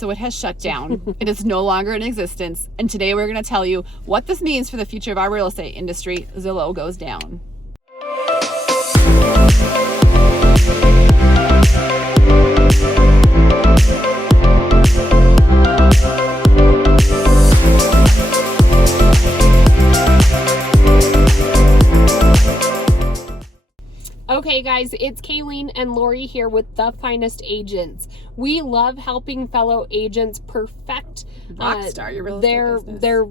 So it has shut down. It is no longer in existence. And today we're going to tell you what this means for the future of our real estate industry. Zillow goes down. Okay guys, it's Kayleen and Lori here with The Finest Agents. We love helping fellow agents perfect Rockstar, your real estate their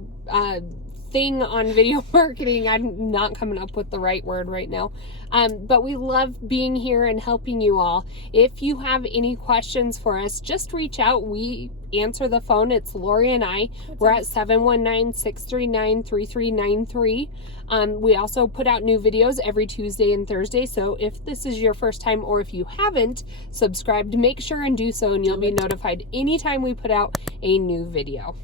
thing on video marketing. I'm not coming up with the right word right now. But we love being here and helping you all. If you have any questions for us, just reach out. We answer the phone. It's Lori and I. We're at 719-639-3393. We also put out new videos every Tuesday and Thursday. So if this is your first time or if you haven't subscribed, make sure and do so and you'll be notified anytime we put out a new video.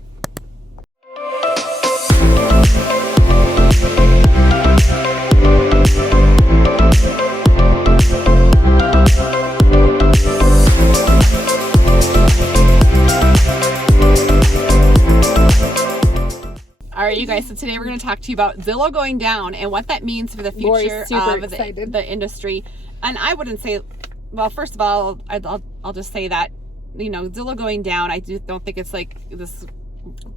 All right, you guys, so today we're going to talk to you about Zillow going down and what that means for the future of the industry. And I wouldn't say, well, first of all, I'll just say that, you know, Zillow going down, I don't think it's like this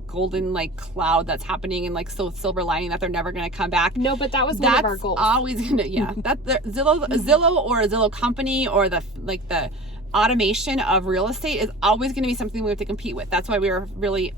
golden like cloud that's happening and like so silver lining that they're never going to come back. No, but that was one of our goals. Always gonna, yeah. That the Zillow or a Zillow company or the automation of real estate is always going to be something we have to compete with. That's why we were really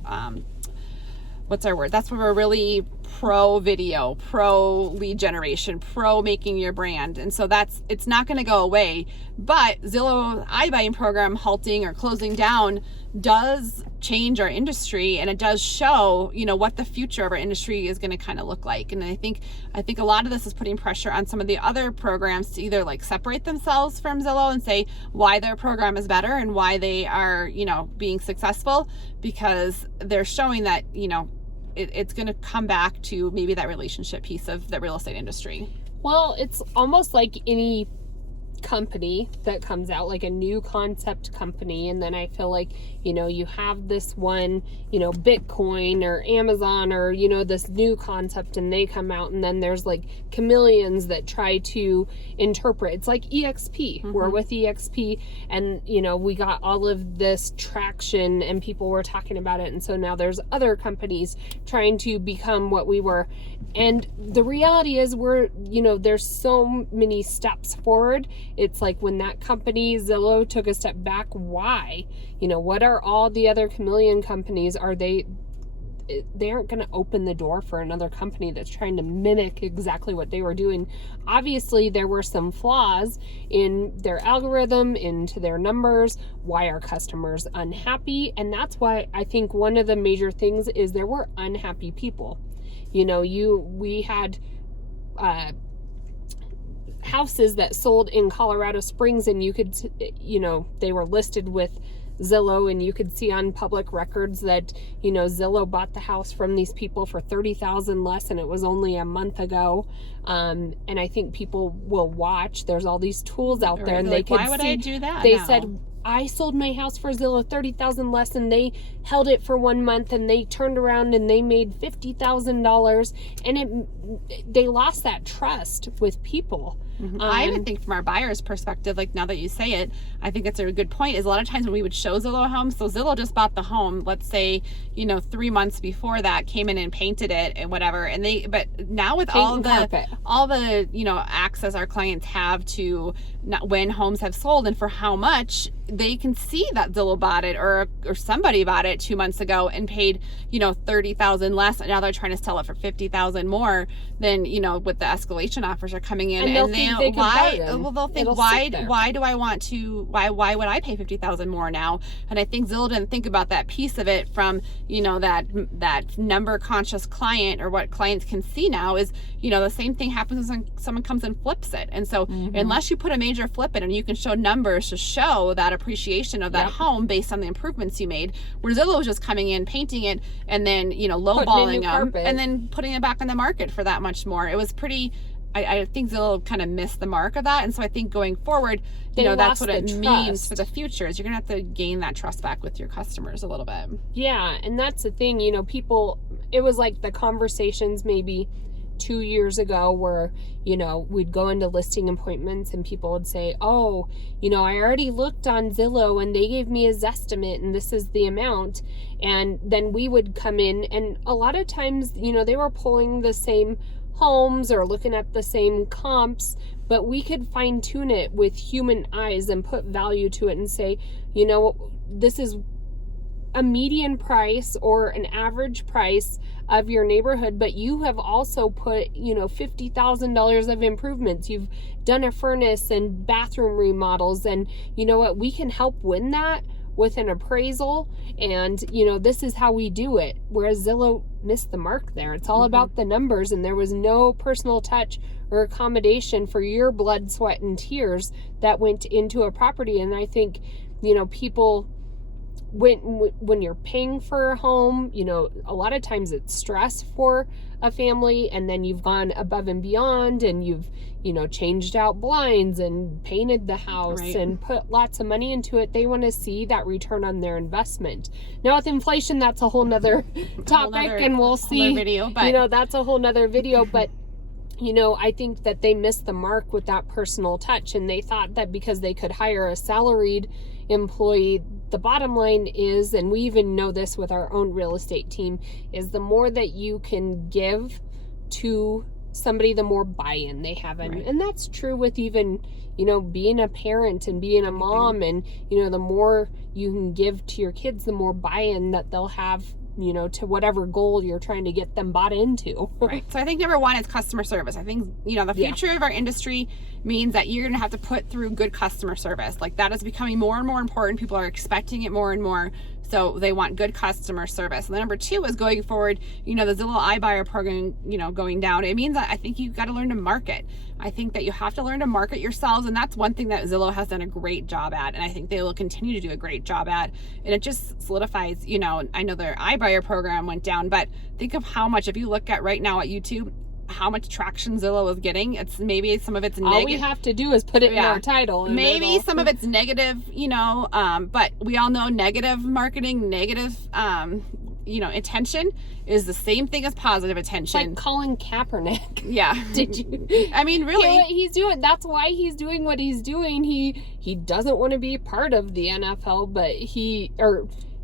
what's our word? That's why we're really pro video, pro lead generation, pro making your brand. And so it's not going to go away. But Zillow iBuying program halting or closing down does change our industry, and it does show, you know, what the future of our industry is going to kind of look like. And I think a lot of this is putting pressure on some of the other programs to either like separate themselves from Zillow and say why their program is better and why they are, you know, being successful, because they're showing that, you know, it's going to come back to maybe that relationship piece of the real estate industry. Well, it's almost like any company that comes out, like a new concept company, and then I feel like, you know, you have this one, you know, Bitcoin or Amazon or, you know, this new concept, and they come out, and then there's like chameleons that try to interpret. It's like EXP. We're with EXP, and, you know, we got all of this traction and people were talking about it, and so now there's other companies trying to become what we were. And the reality is you know, there's so many steps forward. It's like when that company, Zillow, took a step back, why? You know, what are all the other chameleon companies? They aren't going to open the door for another company that's trying to mimic exactly what they were doing. Obviously, there were some flaws in their algorithm, into their numbers. Why are customers unhappy? And that's why I think one of the major things is there were unhappy people. You know, we had houses that sold in Colorado Springs, and you could, you know, they were listed with Zillow, and you could see on public records that, you know, Zillow bought the house from these people for $30,000 less, and it was only a month ago. And I think people will watch. There's all these tools out there, and they could see. Why would I do that? They said, I sold my house for Zillow $30,000 less, and they held it for 1 month, and they turned around and they made $50,000, and they lost that trust with people. I even think from our buyer's perspective, like now that you say it, I think it's a good point, is a lot of times when we would show Zillow homes, so Zillow just bought the home, let's say, you know, 3 months before that, came in and painted it and whatever, and but now with all the, you know, access our clients have to when homes have sold and for how much, they can see that Zillow bought it or somebody bought it 2 months ago and paid, you know, $30,000 less, and now they're trying to sell it for $50,000 more than, you know, with the escalation offers are coming in, and they'll think why do I want to, why would I pay $50,000 more now? And I think Zillow didn't think about that piece of it from, you know, that number conscious client, or what clients can see now is, you know, the same thing happens when someone comes and flips it. And so unless you put a major flip in and you can show numbers to show that appreciation of that home based on the improvements you made, where Zillow was just coming in, painting it, and then, you know, lowballing them and then putting it back on the market for that much more. It was pretty I think Zillow kind of missed the mark of that. And so I think going forward, They that's lost what it the means trust. for the future is you're going to have to gain that trust back with your customers a little bit. Yeah, and that's the thing, people, it was like the conversations maybe 2 years ago where, we'd go into listing appointments and people would say, oh, I already looked on Zillow and they gave me a Zestimate and this is the amount. And then we would come in and a lot of times, they were pulling the same homes or looking at the same comps, but we could fine tune it with human eyes and put value to it and say, this is a median price or an average price of your neighborhood, but you have also put, $50,000 of improvements. You've done a furnace and bathroom remodels, and you know what? We can help win that with an appraisal, and this is how we do it. Whereas Zillow missed the mark there. It's all about the numbers, and there was no personal touch or accommodation for your blood, sweat, and tears that went into a property. And I think, people, when you're paying for a home, a lot of times it's stress for a family, and then you've gone above and beyond and you've changed out blinds and painted the house and put lots of money into it. They want to see that return on their investment. Now with inflation, that's a whole nother topic, and we'll see video, but that's a whole nother video. But I think that they missed the mark with that personal touch, and they thought that because they could hire a salaried employee, the bottom line is, and we even know this with our own real estate team, is the more that you can give to somebody, the more buy-in they have. And that's true with even, being a parent and being a mom, and, the more you can give to your kids, the more buy-in that they'll have, to whatever goal you're trying to get them bought into. Right. So I think number one is customer service. I think, the future of our industry means that you're going to have to put through good customer service. Like that is becoming more and more important. People are expecting it more and more. So they want good customer service. And then number two is going forward, the Zillow iBuyer program, going down. It means that I think you've got to learn to market. I think that you have to learn to market yourselves. And that's one thing that Zillow has done a great job at. And I think they will continue to do a great job at. And it just solidifies, I know their iBuyer program went down, but think of how much, if you look at right now at YouTube, how much traction Zillow is getting. It's maybe some of it's negative. All we have to do is put it in our title. And maybe some of it's negative, but we all know negative marketing, negative, attention is the same thing as positive attention. It's like Colin Kaepernick. Yeah. Did you? I mean, really. He's doing, that's why he's doing what he's doing. He doesn't want to be part of the NFL, but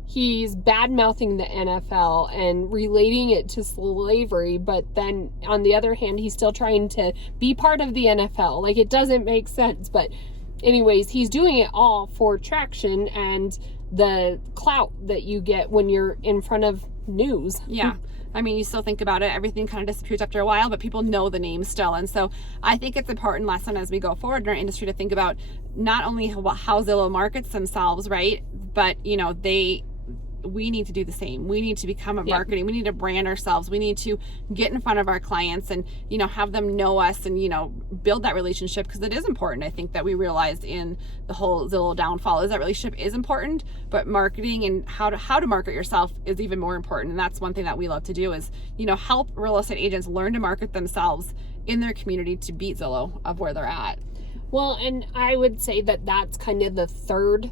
he's bad-mouthing the NFL and relating it to slavery, but then on the other hand, he's still trying to be part of the NFL. Like, it doesn't make sense. But anyways, he's doing it all for traction and the clout that you get when you're in front of news. Yeah. I mean, you still think about it, everything kind of disappears after a while, but people know the name still. And so I think it's an important lesson as we go forward in our industry to think about not only how Zillow markets themselves, right? But, we need to do the same. We need to become a marketing. We need to brand ourselves. We need to get in front of our clients and, have them know us and, build that relationship, because it is important. I think that we realized in the whole Zillow downfall is that relationship is important, but marketing and how to market yourself is even more important. And that's one thing that we love to do is, help real estate agents learn to market themselves in their community to beat Zillow of where they're at. Well, and I would say that that's kind of the third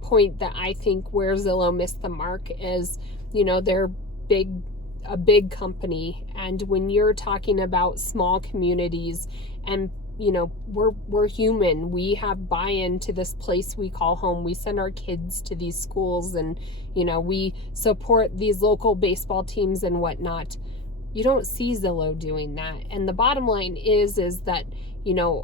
point that I think where Zillow missed the mark is, they're a big company, and when you're talking about small communities and we're human, we have buy-in to this place we call home. We send our kids to these schools, and we support these local baseball teams and whatnot. You don't see Zillow doing that. And the bottom line is that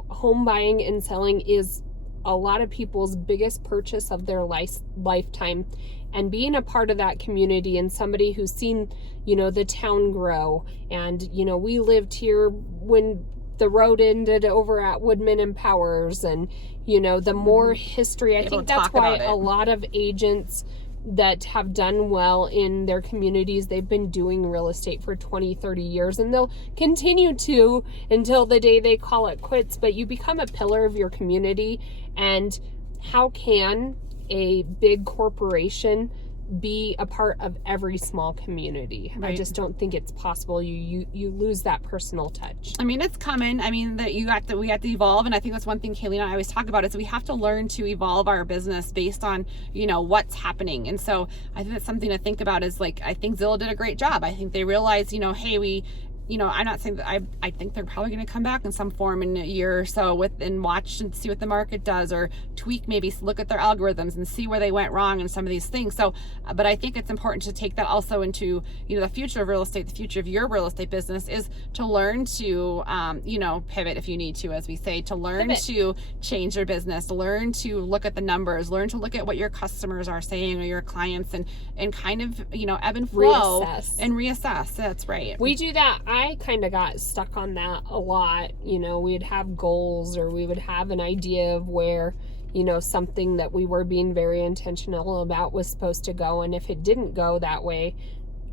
home buying and selling is a lot of people's biggest purchase of their lifetime, and being a part of that community and somebody who's seen, the town grow. And, we lived here when the road ended over at Woodman and Powers, and, the more history, I think that's why a lot of agents that have done well in their communities, they've been doing real estate for 20, 30 years, and they'll continue to until the day they call it quits. But you become a pillar of your community. And how can a big corporation be a part of every small community. I Right. just don't think it's possible. You lose that personal touch. I mean, it's coming. I mean, that we have to evolve, and I think that's one thing Kaylee and I always talk about is we have to learn to evolve our business based on, you know, what's happening. And so I think that's something to think about is like, I think Zillow did a great job. I think they realized, you know, hey, you know, I'm not saying that I think they're probably going to come back in some form in a year or so and watch and see what the market does, or tweak, maybe look at their algorithms and see where they went wrong in some of these things. So, but I think it's important to take that also into, you know, the future of real estate, the future of your real estate business is to learn to, you know, pivot if you need to, as we say, to learn to change your business, learn to look at the numbers, learn to look at what your customers are saying or your clients and kind of, you know, ebb and flow and reassess. That's right. We do that. I kind of got stuck on that a lot. You know, we'd have goals, or we would have an idea of where, you know, something that we were being very intentional about was supposed to go. And if it didn't go that way,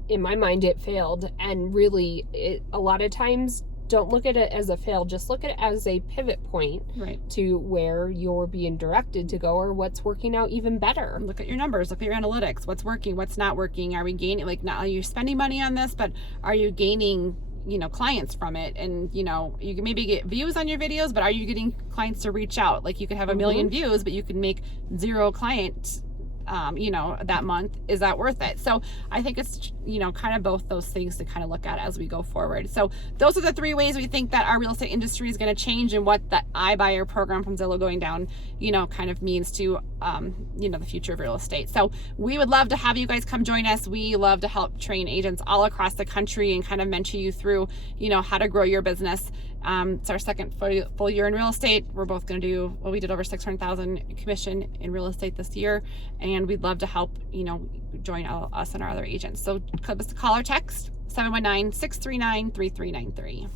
in my mind, it failed. And really, a lot of times, don't look at it as a fail. Just look at it as a pivot point to where you're being directed to go, or what's working out even better. Look at your numbers. Look at your analytics. What's working? What's not working? Are we gaining? Like, not are you spending money on this, but are you gaining, you know, clients from it? And, you know, you can maybe get views on your videos, but are you getting clients to reach out? Like, you could have a million views, but you can make 0 clients, you know, that month. Is that worth it? So I think it's, you know, kind of both those things to kind of look at as we go forward. So those are the 3 ways we think that our real estate industry is going to change, and what the iBuyer program from Zillow going down, you know, kind of means to, you know, the future of real estate. So we would love to have you guys come join us. We love to help train agents all across the country and kind of mentor you through, you know, how to grow your business. It's our second full year in real estate. We're both going to do, well, we did over 600,000 commission in real estate this year, and we'd love to help, you know, join us and our other agents. So call or text 719-639-3393.